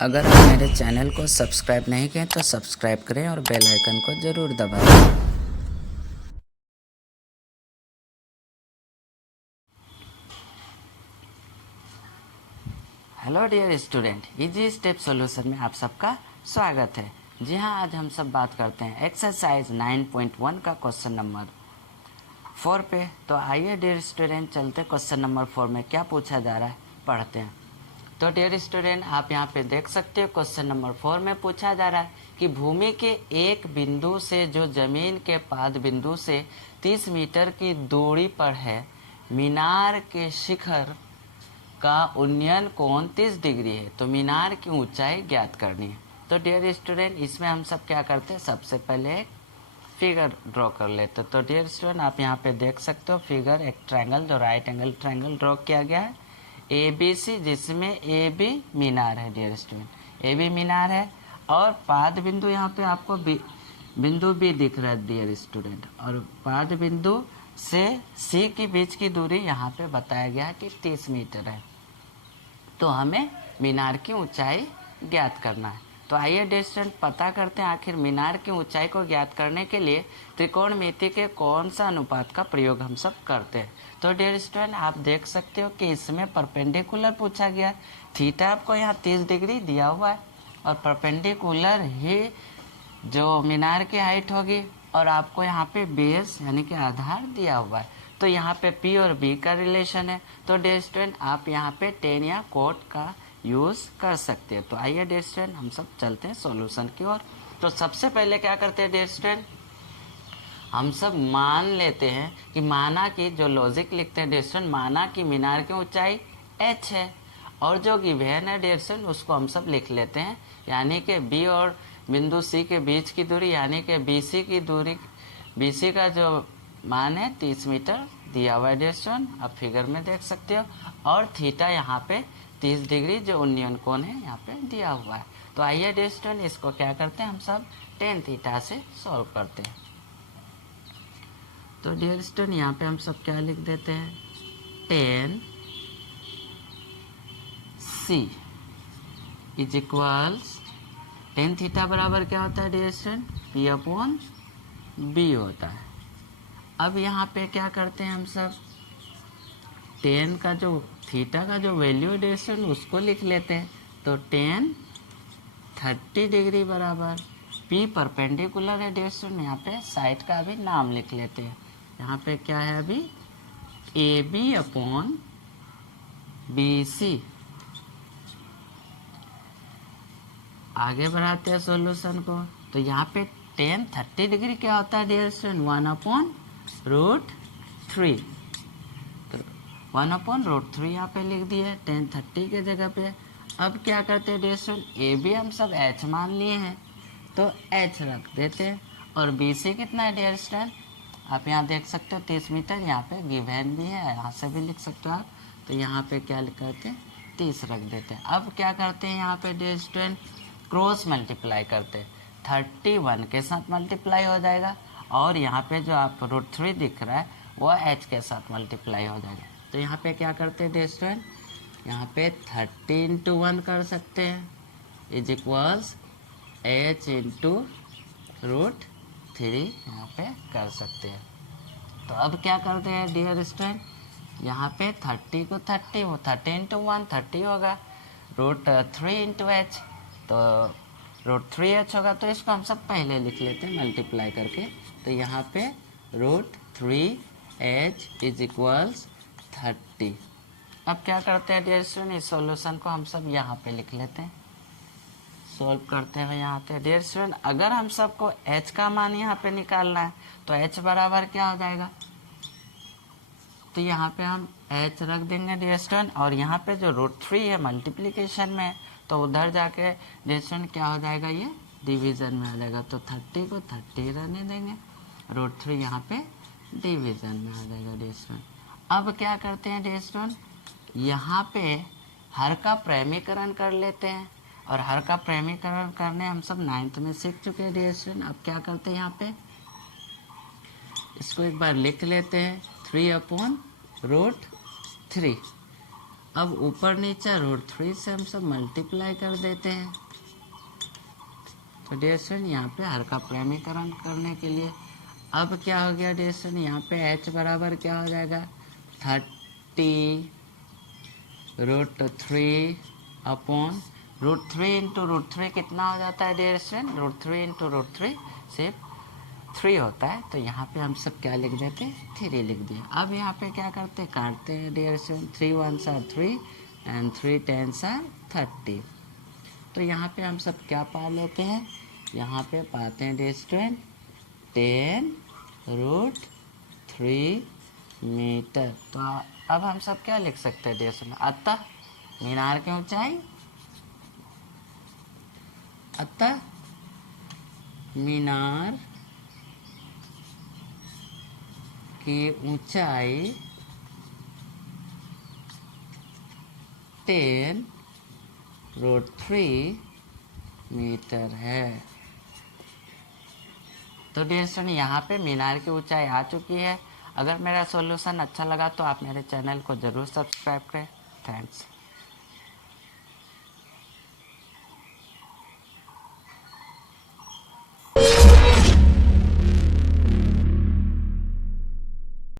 अगर आप मेरे चैनल को सब्सक्राइब नहीं किए तो सब्सक्राइब करें और बेल आइकन को ज़रूर दबाएं। Hello dear student, easy step solution में आप सबका स्वागत है। जी हाँ, आज हम सब बात करते हैं एक्सरसाइज 9.1 का क्वेश्चन नंबर 4 पे। तो आइए डियर स्टूडेंट, चलते क्वेश्चन नंबर 4 में क्या पूछा जा रहा है, पढ़ते हैं। तो डियर स्टूडेंट, आप यहाँ पे देख सकते हो क्वेश्चन नंबर 4 में पूछा जा रहा है कि भूमि के एक बिंदु से जो जमीन के पाद बिंदु से 30 मीटर की दूरी पर है, मीनार के शिखर का उन्नयन कोण 30 डिग्री है। तो मीनार की ऊंचाई ज्ञात करनी है। तो डियर स्टूडेंट, इसमें हम सब क्या करते हैं, सबसे पहले एक फिगर ड्रॉ कर लेते। तो डियर स्टूडेंट, आप यहाँ पे देख सकते हो फिगर, एक ट्रायंगल, जो राइट एंगल ट्रायंगल ड्रॉ किया गया है ABC, जिसमें ए बी मीनार है। डियर स्टूडेंट, ए बी मीनार है और पाद बिंदु यहाँ पे आपको बिंदु बी दिख रहा है डियर स्टूडेंट, और पाद बिंदु से सी के बीच की दूरी यहाँ पे बताया गया है कि 30 मीटर है। तो हमें मीनार की ऊंचाई ज्ञात करना है। तो आइए डियर स्टूडेंट, पता करते हैं आखिर मीनार की ऊंचाई को ज्ञात करने के लिए त्रिकोणमिति के कौन सा अनुपात का प्रयोग हम सब करते हैं। तो डियर स्टूडेंट, आप देख सकते हो कि इसमें परपेंडिकुलर पूछा गया। थीटा आपको यहाँ 30 डिग्री दिया हुआ है और परपेंडिकुलर ही जो मीनार की हाइट होगी, और आपको यहाँ पे बेस यानी कि आधार दिया हुआ है। तो यहाँ पे P और B का रिलेशन है। तो डियर स्टूडेंट, आप यहाँ पे 10 या कोट का यूज कर सकते हैं। तो आइए डियर स्टूडेंट, हम सब चलते हैं सॉल्यूशन की ओर। तो सबसे पहले क्या करते हैं डियर स्टूडेंट, हम सब मान लेते हैं कि माना कि जो लॉजिक लिखते हैं डियर स्टूडेंट, माना कि मीनार की ऊंचाई h है और जो गिवन है डियर स्टूडेंट उसको हम सब लिख लेते हैं, यानी कि B और बिंदु C के बीच की दूरी यानी कि BC की दूरी, BC का जो मान है 30 मीटर दिया हुआ है डियर स्टूडेंट, आप फिगर में देख सकते हो। और थीटा यहाँ पे 30 डिग्री जो उन्नयन कोण है यहाँ पे दिया हुआ है। तो आइए डियर स्टूडेंट, इसको क्या करते हैं, हम सब tan थीटा से सॉल्व करते हैं। तो डियर स्टूडेंट, यहाँ पे हम सब क्या लिख देते हैं, tan C is equals, tan theta बराबर क्या होता है डियर स्टूडेंट, P/B होता है। अब यहाँ पे क्या करते हैं हम सब, टेन का जो थीटा का जो वैल्यू है डियर स्टूडेंट उसको लिख लेते हैं। तो tan 30 डिग्री बराबर P परपेंडिकुलर है डियर स्टूडेंट, यहाँ पे साइड का भी नाम लिख लेते हैं। यहाँ पे क्या है अभी, AB/BC। आगे बढ़ाते हैं सॉल्यूशन को। तो यहाँ पे tan 30 डिग्री क्या होता है डियर स्टूडेंट, 1/√3। तो 1/√3 यहाँ पे लिख दिए tan 30 के जगह पे। अब क्या करते हैं डियर स्टूडेंट, ए बी हम सब h मान लिए हैं तो h रख देते हैं, और BC कितना है डियर स्टूडेंट, आप यहाँ देख सकते हो 30 मीटर, यहाँ पे गिवन भी है, यहाँ से भी लिख सकते हो आप। तो यहाँ पे क्या करते हैं, 30 रख देते हैं। अब क्या करते हैं, यहाँ पे डियर स्टूडेंट क्रॉस मल्टीप्लाई करते हैं, 31 के साथ मल्टीप्लाई हो जाएगा, और यहाँ पे जो आप √3 दिख रहा है वो h के साथ मल्टीप्लाई हो जाएगा। तो यहाँ पे क्या करते हैं डियर स्टूडेंट, यहाँ पे 30 × 1 कर सकते हैं इज इक्वल्स h × √3 यहाँ पे कर सकते हैं। तो अब क्या करते हैं डियर स्टूडेंट, यहाँ पे 30 को 30, वो 30 × 1 30 होगा, √3 × h, तो √3h होगा। तो इसको हम सब पहले लिख लेते हैं मल्टीप्लाई करके। तो यहाँ पे √3h इज इक्वल्स 30। अब क्या करते हैं डियर स्टूडेंट, इस सॉल्यूशन को हम सब यहाँ पे लिख लेते हैं, सॉल्व करते हैं यहाँ पे। डियर स्टूडेंट, अगर हम सबको h का मान यहाँ पे निकालना है तो h बराबर क्या हो जाएगा, तो यहाँ पे हम h रख देंगे डियर स्टूडेंट, और यहाँ पे जो √3 है मल्टीप्लिकेशन में, तो उधर जाके डियर स्टूडेंट क्या हो जाएगा, ये डिवीजन में आ जाएगा। तो 30 को 30 रहने देंगे, √3 यहाँ पे डिवीजन में आ जाएगा डियर स्टूडेंट। अब क्या करते हैं डियर स्टूडेंट, यहाँ पे हर का प्रेमीकरण कर लेते हैं, और हर का प्रेमीकरण करने हम सब 9th में सीख चुके हैं डियर स्टूडेंट। अब क्या करते हैं, यहाँ पे इसको एक बार लिख लेते हैं, 3/√3। अब ऊपर नीचे √3 से हम सब मल्टीप्लाई कर देते हैं। तो डियर स्टूडेंट यहाँ पे हर का प्रमीकरण करने के लिए अब क्या हो गया डियर स्टूडेंट, यहाँ पे h बराबर क्या हो जाएगा 30 √3 अपॉन √3 इंटू √3 कितना हो जाता है डियर स्टूडेंट, √3 इंटू √3 सिर्फ 3 होता है। तो यहाँ पे हम सब क्या लिख देते हैं 3 लिख दिए। अब यहाँ पे क्या करते हैं काटते हैं dear student, 3 1s are 3 and 3 10s are 30। तो यहाँ पे हम सब क्या पा लेते हैं, यहाँ पे पाते हैं डियर स्टूडेंट 10√3 मीटर। तो अब हम सब क्या लिख सकते हैं डियर स्टूडेंट, अतः मीनार की ऊंचाई, अतः मीनार की ऊंचाई 10√3 मीटर है। तो डियर स्टूडेंट यहाँ पे मीनार की ऊंचाई आ चुकी है। अगर मेरा सॉल्यूशन अच्छा लगा तो आप मेरे चैनल को ज़रूर सब्सक्राइब करें। थैंक्स।